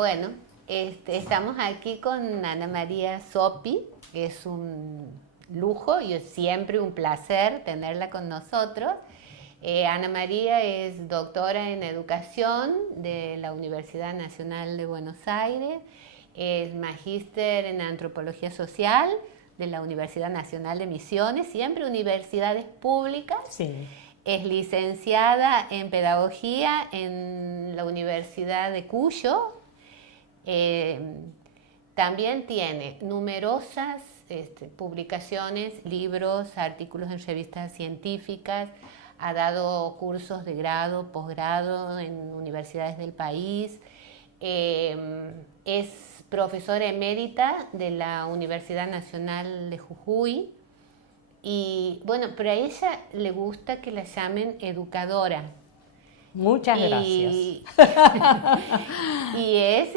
Bueno, estamos aquí con Ana María Zoppi, que es un lujo y es siempre un placer tenerla con nosotros. Ana María es doctora en educación de la Universidad Nacional de Buenos Aires, es magíster en antropología social de la Universidad Nacional de Misiones, siempre universidades públicas. Sí. Es licenciada en pedagogía en la Universidad de Cuyo. También tiene numerosas publicaciones, libros, artículos en revistas científicas. Ha dado cursos de grado, posgrado en universidades del país. Es profesora emérita de la Universidad Nacional de Jujuy. Y bueno, pero a ella le gusta que la llamen educadora. Muchas gracias. Y es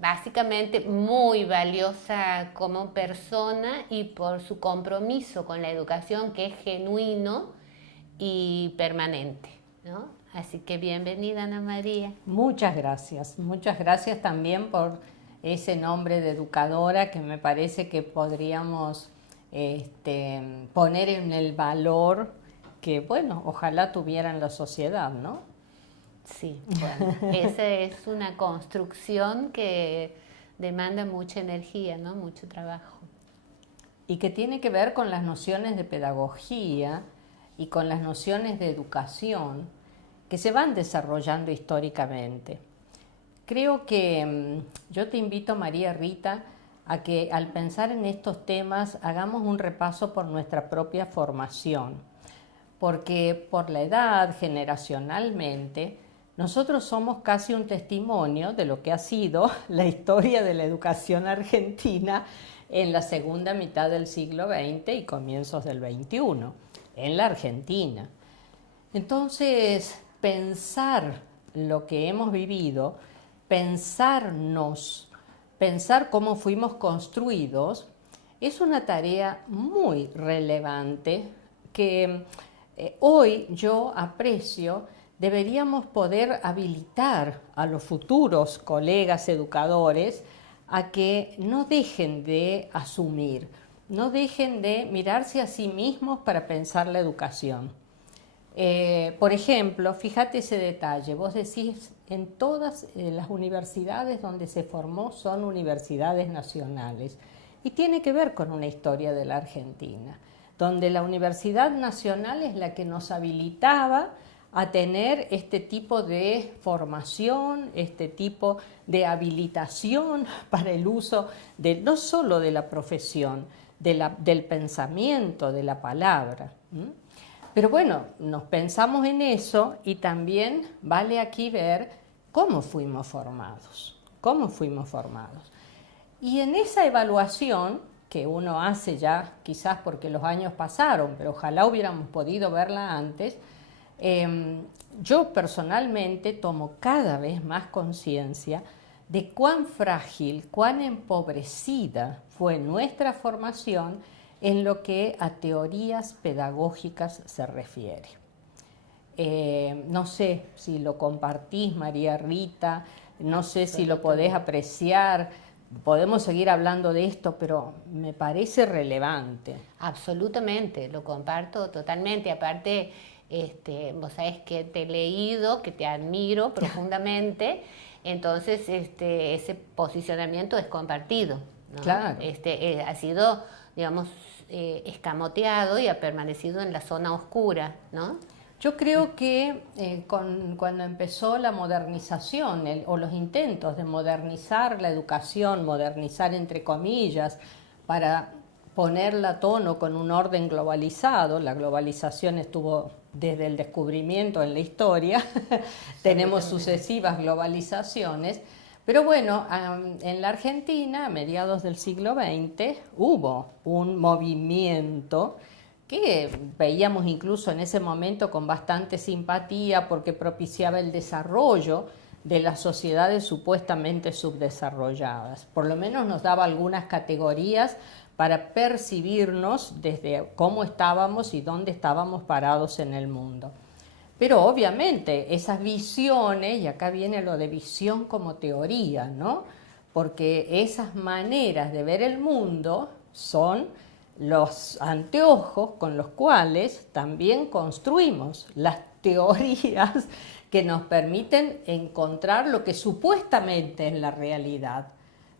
básicamente muy valiosa como persona y por su compromiso con la educación, que es genuino y permanente, ¿no? Así que bienvenida, Ana María. Muchas gracias también por ese nombre de educadora que me parece que podríamos poner en el valor que, bueno, ojalá tuviera en la sociedad, ¿no? Sí, bueno, esa es una construcción que demanda mucha energía, ¿no? Mucho trabajo. Y que tiene que ver con las nociones de pedagogía y con las nociones de educación que se van desarrollando históricamente. Creo que yo te invito, María Rita, a que al pensar en estos temas hagamos un repaso por nuestra propia formación, porque por la edad, generacionalmente, nosotros somos casi un testimonio de lo que ha sido la historia de la educación argentina en la segunda mitad del siglo XX y comienzos del XXI, en la Argentina. Entonces, pensar lo que hemos vivido, pensar cómo fuimos construidos, es una tarea muy relevante que hoy yo aprecio. Deberíamos poder habilitar a los futuros colegas educadores a que no dejen de asumir, no dejen de mirarse a sí mismos para pensar la educación. Por ejemplo, fíjate ese detalle, vos decís, en todas las universidades donde se formó son universidades nacionales y tiene que ver con una historia de la Argentina, donde la Universidad Nacional es la que nos habilitaba a tener este tipo de formación, este tipo de habilitación para el uso de, no solo de la profesión, del pensamiento, de la palabra. Pero bueno, nos pensamos en eso y también vale aquí ver cómo fuimos formados, Y en esa evaluación que uno hace ya, quizás porque los años pasaron, pero ojalá hubiéramos podido verla antes, yo personalmente tomo cada vez más conciencia de cuán frágil, cuán empobrecida fue nuestra formación en lo que a teorías pedagógicas se refiere. No sé si lo compartís, María Rita, no sé si lo podés apreciar, podemos seguir hablando de esto, pero me parece relevante. Absolutamente, lo comparto totalmente. Aparte, vos sabés que te he leído, que te admiro profundamente, entonces ese posicionamiento es compartido, ¿no? Claro. Ha sido, digamos, escamoteado y ha permanecido en la zona oscura, ¿no? Yo creo que cuando empezó la modernización o los intentos de modernizar la educación, modernizar entre comillas, para ponerla a tono con un orden globalizado, la globalización estuvo desde el descubrimiento en la historia, tenemos sucesivas globalizaciones, pero bueno, en la Argentina, a mediados del siglo XX, hubo un movimiento que veíamos incluso en ese momento con bastante simpatía porque propiciaba el desarrollo de las sociedades supuestamente subdesarrolladas. Por lo menos nos daba algunas categorías para percibirnos desde cómo estábamos y dónde estábamos parados en el mundo. Pero obviamente esas visiones, y acá viene lo de visión como teoría, ¿no? Porque esas maneras de ver el mundo son los anteojos con los cuales también construimos las teorías que nos permiten encontrar lo que supuestamente es la realidad.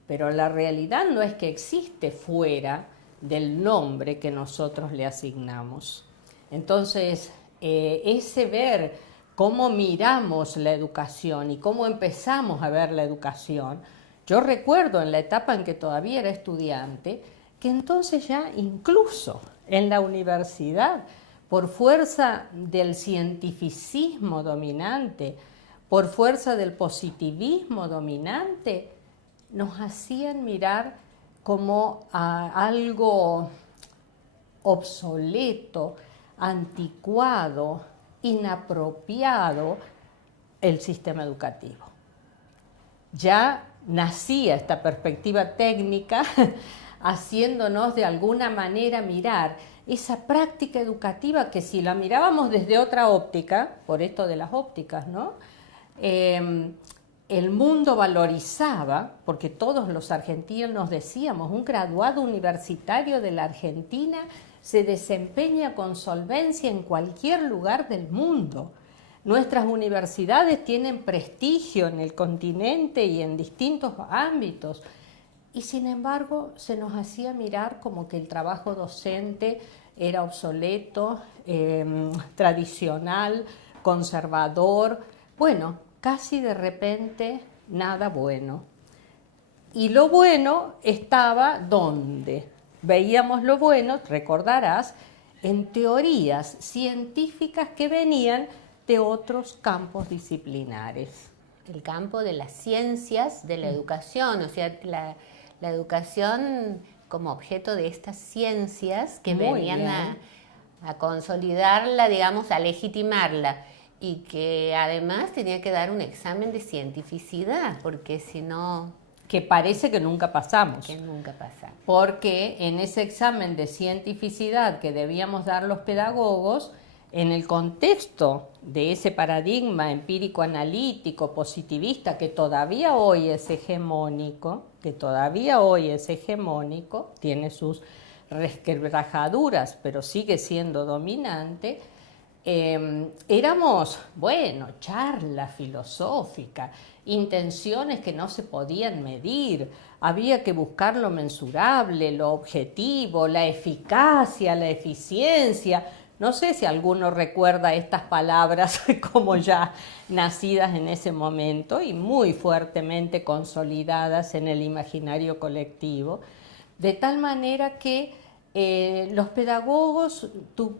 Pero la realidad no es que existe fuera del nombre que nosotros le asignamos. Entonces, ese ver cómo miramos la educación y cómo empezamos a ver la educación, yo recuerdo en la etapa en que todavía era estudiante, que entonces ya incluso en la universidad, por fuerza del cientificismo dominante, por fuerza del positivismo dominante, nos hacían mirar como a algo obsoleto, anticuado, inapropiado el sistema educativo. Ya nacía esta perspectiva técnica haciéndonos de alguna manera mirar esa práctica educativa que si la mirábamos desde otra óptica, por esto de las ópticas, ¿no? El mundo valorizaba, porque todos los argentinos decíamos, un graduado universitario de la Argentina se desempeña con solvencia en cualquier lugar del mundo. Nuestras universidades tienen prestigio en el continente y en distintos ámbitos. Y sin embargo se nos hacía mirar como que el trabajo docente era obsoleto, tradicional, conservador. Bueno, casi de repente nada bueno. Y lo bueno estaba ¿dónde? Veíamos lo bueno, recordarás, en teorías científicas que venían de otros campos disciplinares. El campo de las ciencias, de la educación, o sea, la educación como objeto de estas ciencias que venían a consolidarla, digamos, a legitimarla, y que además tenía que dar un examen de cientificidad, porque si no... Que parece que nunca pasamos. Que nunca pasamos. Porque en ese examen de cientificidad que debíamos dar los pedagogos, en el contexto de ese paradigma empírico-analítico, positivista, que todavía hoy es hegemónico, tiene sus resquebrajaduras, pero sigue siendo dominante, éramos, bueno, charla filosófica, intenciones que no se podían medir, había que buscar lo mensurable, lo objetivo, la eficacia, la eficiencia. No sé si alguno recuerda estas palabras como ya nacidas en ese momento y muy fuertemente consolidadas en el imaginario colectivo, de tal manera que los pedagogos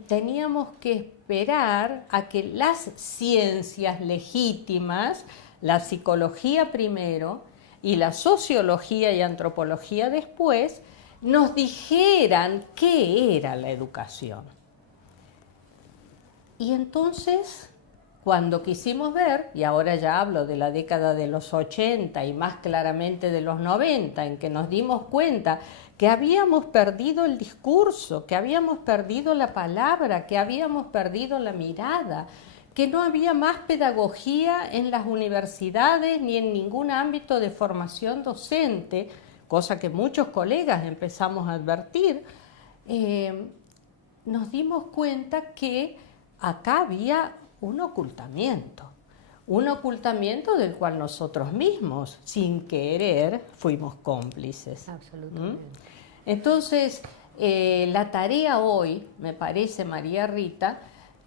teníamos que esperar a que las ciencias legítimas, la psicología primero y la sociología y antropología después, nos dijeran qué era la educación. Y entonces, cuando quisimos ver, y ahora ya hablo de la década de los 80 y más claramente de los 90, en que nos dimos cuenta que habíamos perdido el discurso, que habíamos perdido la palabra, que habíamos perdido la mirada, que no había más pedagogía en las universidades ni en ningún ámbito de formación docente, cosa que muchos colegas empezamos a advertir, nos dimos cuenta que acá había un ocultamiento del cual nosotros mismos, sin querer, fuimos cómplices. Absolutamente. Entonces, la tarea hoy, me parece, María Rita,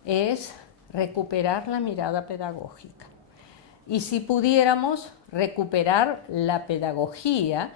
es recuperar la mirada pedagógica. Y si pudiéramos recuperar la pedagogía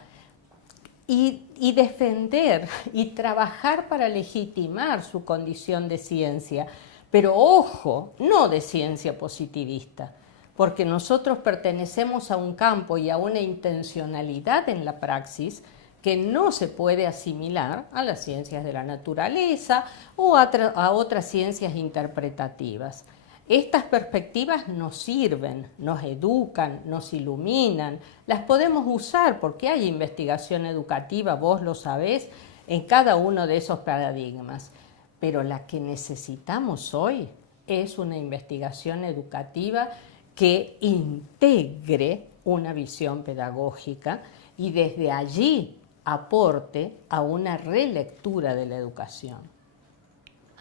y defender y trabajar para legitimar su condición de ciencia, pero ojo, no de ciencia positivista, porque nosotros pertenecemos a un campo y a una intencionalidad en la praxis que no se puede asimilar a las ciencias de la naturaleza o a otras ciencias interpretativas. Estas perspectivas nos sirven, nos educan, nos iluminan, las podemos usar porque hay investigación educativa, vos lo sabés, en cada uno de esos paradigmas. Pero la que necesitamos hoy es una investigación educativa que integre una visión pedagógica y desde allí aporte a una relectura de la educación.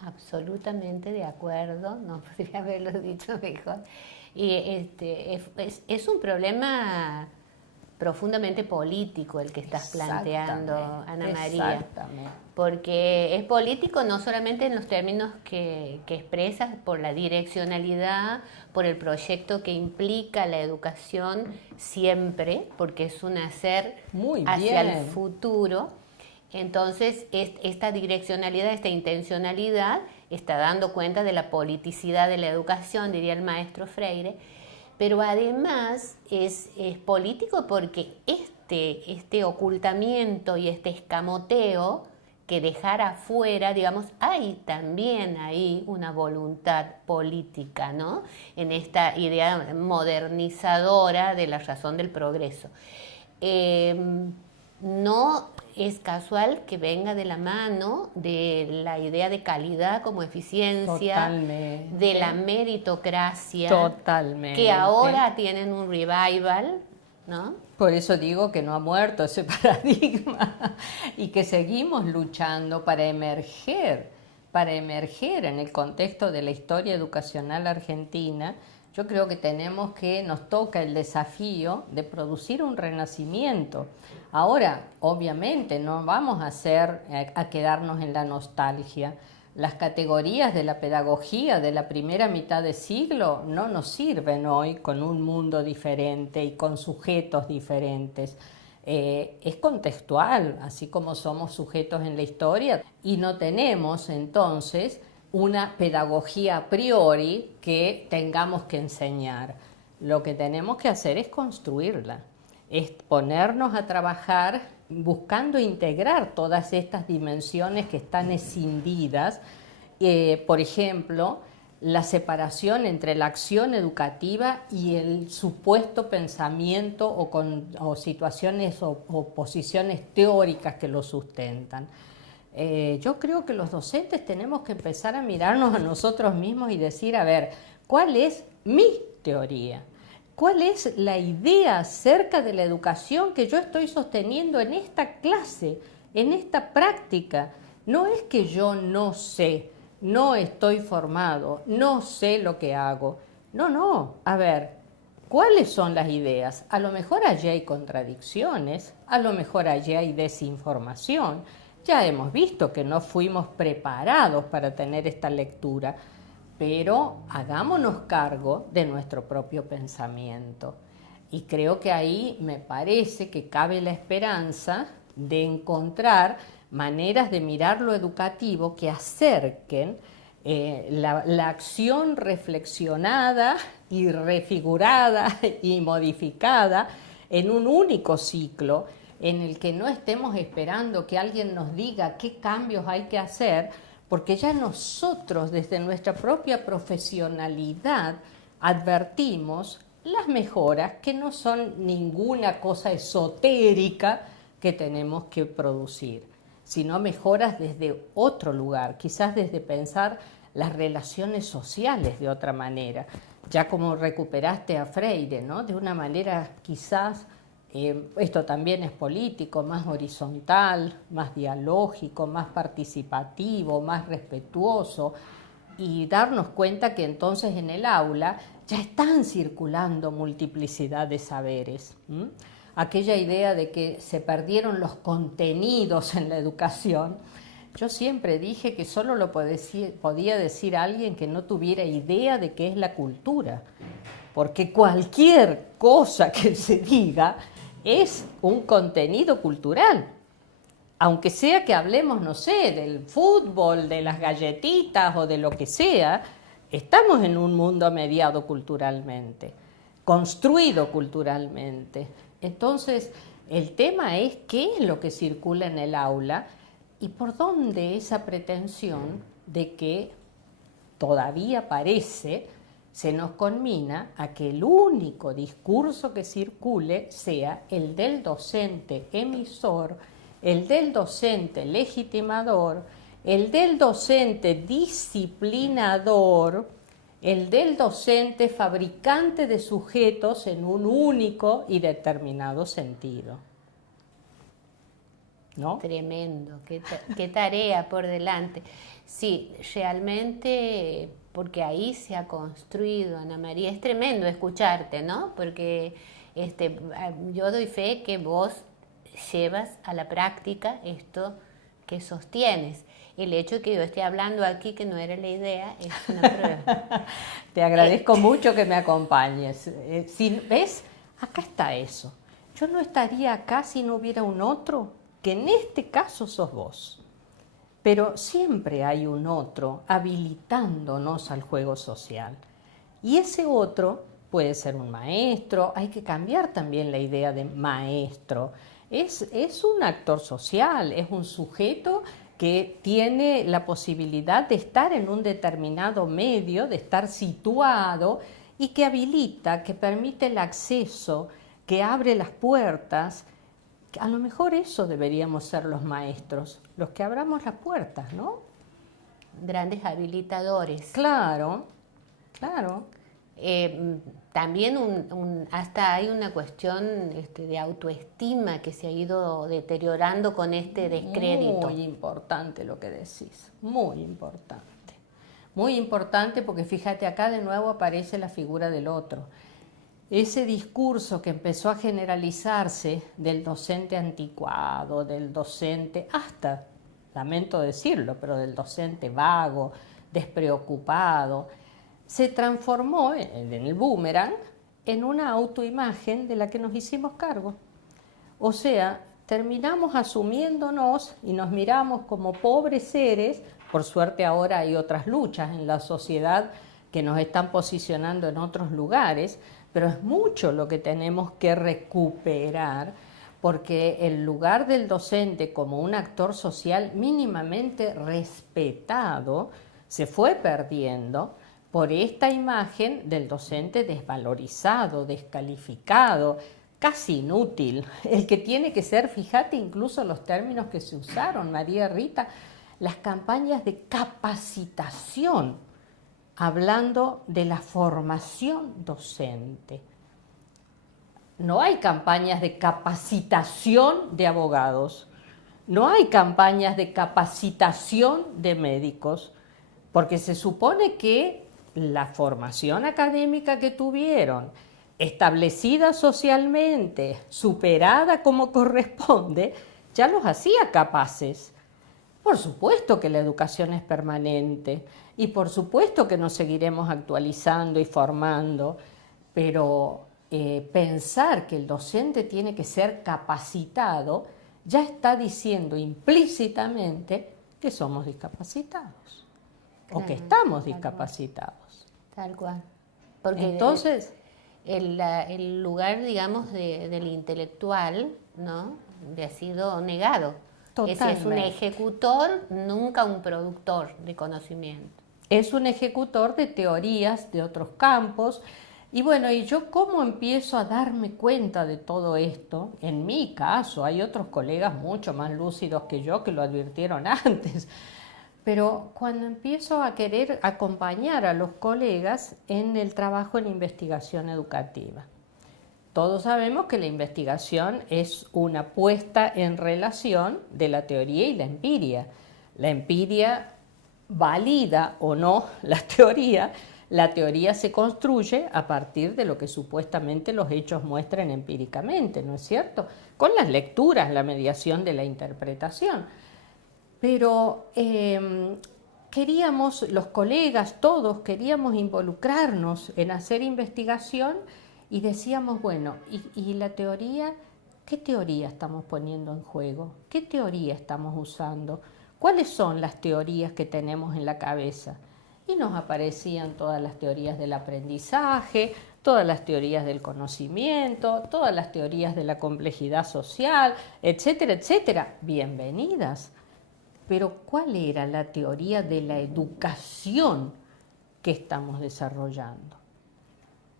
Absolutamente de acuerdo, no podría haberlo dicho mejor. Y es un problema profundamente político el que estás planteando, Ana María. Exactamente. Porque es político no solamente en los términos que expresas, por la direccionalidad, por el proyecto que implica la educación siempre, porque es un hacer hacia el futuro. Entonces, esta direccionalidad, esta intencionalidad, está dando cuenta de la politicidad de la educación, diría el maestro Freire, pero además es político porque este ocultamiento y este escamoteo que dejar afuera, digamos, hay también ahí una voluntad política, ¿no? En esta idea modernizadora de la razón del progreso. No es casual que venga de la mano de la idea de calidad como eficiencia, totalmente, de la meritocracia, totalmente, que ahora tienen un revival, ¿no? Por eso digo que no ha muerto ese paradigma y que seguimos luchando para emerger en el contexto de la historia educacional argentina. Yo creo que nos toca el desafío de producir un renacimiento. Ahora, obviamente, no vamos a quedarnos en la nostalgia. Las categorías de la pedagogía de la primera mitad de siglo no nos sirven hoy con un mundo diferente y con sujetos diferentes. Es contextual, así como somos sujetos en la historia, y no tenemos entonces una pedagogía a priori que tengamos que enseñar. Lo que tenemos que hacer es construirla, es ponernos a trabajar buscando integrar todas estas dimensiones que están escindidas. Por ejemplo, la separación entre la acción educativa y el supuesto pensamiento o situaciones o posiciones teóricas que lo sustentan. Yo creo que los docentes tenemos que empezar a mirarnos a nosotros mismos y decir, a ver, ¿cuál es mi teoría? ¿Cuál es la idea acerca de la educación que yo estoy sosteniendo en esta clase, en esta práctica? No es que yo no sé, no estoy formado, no sé lo que hago. No, a ver, ¿cuáles son las ideas? A lo mejor allí hay contradicciones, a lo mejor allí hay desinformación. Ya hemos visto que no fuimos preparados para tener esta lectura, pero hagámonos cargo de nuestro propio pensamiento. Y creo que ahí me parece que cabe la esperanza de encontrar maneras de mirar lo educativo que acerquen la acción reflexionada y refigurada y modificada en un único ciclo, en el que no estemos esperando que alguien nos diga qué cambios hay que hacer, porque ya nosotros desde nuestra propia profesionalidad advertimos las mejoras que no son ninguna cosa esotérica que tenemos que producir, sino mejoras desde otro lugar, quizás desde pensar las relaciones sociales de otra manera, ya como recuperaste a Freire, ¿no? De una manera quizás, esto también es político, más horizontal, más dialógico, más participativo, más respetuoso, y darnos cuenta que entonces en el aula ya están circulando multiplicidad de saberes. Aquella idea de que se perdieron los contenidos en la educación, yo siempre dije que solo lo podía decir alguien que no tuviera idea de qué es la cultura, porque cualquier cosa que se diga es un contenido cultural, aunque sea que hablemos, no sé, del fútbol, de las galletitas o de lo que sea. Estamos en un mundo mediado culturalmente, construido culturalmente. Entonces, el tema es qué es lo que circula en el aula y por dónde esa pretensión de que todavía parece se nos conmina a que el único discurso que circule sea el del docente emisor, el del docente legitimador, el del docente disciplinador, el del docente fabricante de sujetos en un único y determinado sentido. ¿No? Tremendo, qué tarea por delante. Sí, realmente, porque ahí se ha construido, Ana María, es tremendo escucharte, ¿no? Porque yo doy fe que vos llevas a la práctica esto que sostienes. El hecho de que yo esté hablando aquí, que no era la idea, es una prueba. Te agradezco mucho que me acompañes. ¿Ves? Acá está eso. Yo no estaría acá si no hubiera un otro, que en este caso sos vos. Pero siempre hay un otro habilitándonos al juego social. Y ese otro puede ser un maestro, hay que cambiar también la idea de maestro. Es un actor social, es un sujeto que tiene la posibilidad de estar en un determinado medio, de estar situado y que habilita, que permite el acceso, que abre las puertas. A lo mejor eso deberíamos ser los maestros, los que abramos las puertas, ¿no? Grandes habilitadores. Claro, claro. También hasta hay una cuestión de autoestima que se ha ido deteriorando con este descrédito. Muy importante lo que decís, muy importante. Muy importante porque fíjate, acá de nuevo aparece la figura del otro. Ese discurso que empezó a generalizarse del docente anticuado, del docente, hasta, lamento decirlo, pero del docente vago, despreocupado, se transformó en el boomerang en una autoimagen de la que nos hicimos cargo. O sea, terminamos asumiéndonos y nos miramos como pobres seres. Por suerte ahora hay otras luchas en la sociedad que nos están posicionando en otros lugares, pero es mucho lo que tenemos que recuperar, porque el lugar del docente como un actor social mínimamente respetado se fue perdiendo por esta imagen del docente desvalorizado, descalificado, casi inútil, el que tiene que ser, fíjate incluso los términos que se usaron, María Rita, las campañas de capacitación, hablando de la formación docente. No hay campañas de capacitación de abogados, no hay campañas de capacitación de médicos, porque se supone que la formación académica que tuvieron, establecida socialmente, superada como corresponde, ya los hacía capaces. Por supuesto que la educación es permanente y por supuesto que nos seguiremos actualizando y formando, pero pensar que el docente tiene que ser capacitado ya está diciendo implícitamente que somos discapacitados, claro, o que estamos discapacitados. Tal cual. Porque entonces el lugar, digamos, del intelectual, ¿no?, ha sido negado. Ese es un ejecutor, nunca un productor de conocimiento. Es un ejecutor de teorías de otros campos. Y bueno, ¿y yo cómo empiezo a darme cuenta de todo esto? En mi caso, hay otros colegas mucho más lúcidos que yo que lo advirtieron antes. Pero cuando empiezo a querer acompañar a los colegas en el trabajo en investigación educativa. Todos sabemos que la investigación es una puesta en relación de la teoría y la empiria. La empiria valida o no la teoría se construye a partir de lo que supuestamente los hechos muestran empíricamente, ¿no es cierto? Con las lecturas, la mediación de la interpretación. Pero queríamos, los colegas, todos queríamos involucrarnos en hacer investigación y decíamos, bueno, ¿y la teoría? ¿Qué teoría estamos poniendo en juego? ¿Qué teoría estamos usando? ¿Cuáles son las teorías que tenemos en la cabeza? Y nos aparecían todas las teorías del aprendizaje, todas las teorías del conocimiento, todas las teorías de la complejidad social, etcétera, etcétera. Bienvenidas. Pero ¿cuál era la teoría de la educación que estamos desarrollando?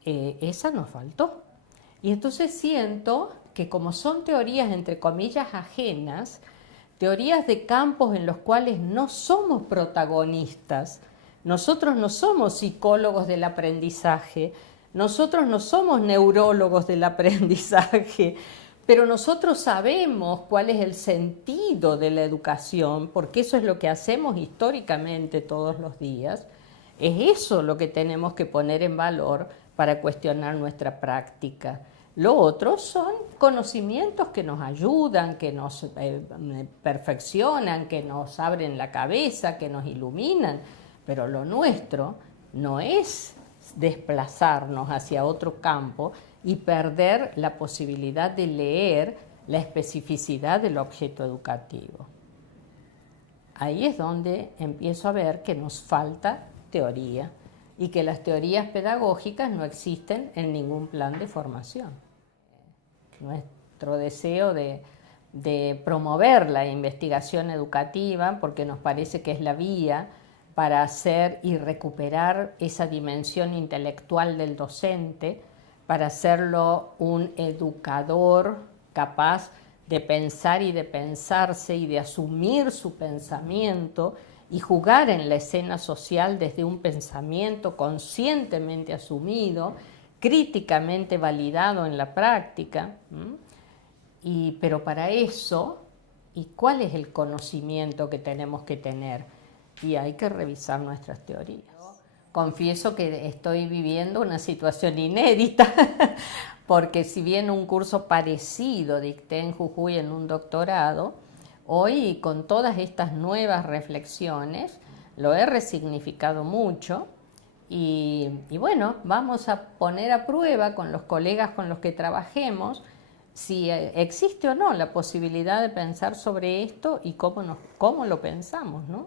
Esa nos faltó. Y entonces siento que como son teorías entre comillas ajenas, teorías de campos en los cuales no somos protagonistas, Nosotros no somos psicólogos del aprendizaje, nosotros no somos neurólogos del aprendizaje, pero nosotros sabemos cuál es el sentido de la educación, porque eso es lo que hacemos históricamente todos los días. Es eso lo que tenemos que poner en valor para cuestionar nuestra práctica. Lo otro son conocimientos que nos ayudan, que nos perfeccionan, que nos abren la cabeza, que nos iluminan, pero lo nuestro no es desplazarnos hacia otro campo y perder la posibilidad de leer la especificidad del objeto educativo. Ahí es donde empiezo a ver que nos falta teoría y que las teorías pedagógicas no existen en ningún plan de formación. Nuestro deseo de promover la investigación educativa, porque nos parece que es la vía para hacer y recuperar esa dimensión intelectual del docente, para hacerlo un educador capaz de pensar y de pensarse y de asumir su pensamiento y jugar en la escena social desde un pensamiento conscientemente asumido, críticamente validado en la práctica. Pero para eso, ¿y cuál es el conocimiento que tenemos que tener? Y hay que revisar nuestras teorías. Confieso que estoy viviendo una situación inédita, porque si bien un curso parecido dicté en Jujuy en un doctorado, hoy con todas estas nuevas reflexiones lo he resignificado mucho y bueno, vamos a poner a prueba con los colegas con los que trabajemos si existe o no la posibilidad de pensar sobre esto y cómo lo pensamos, ¿no?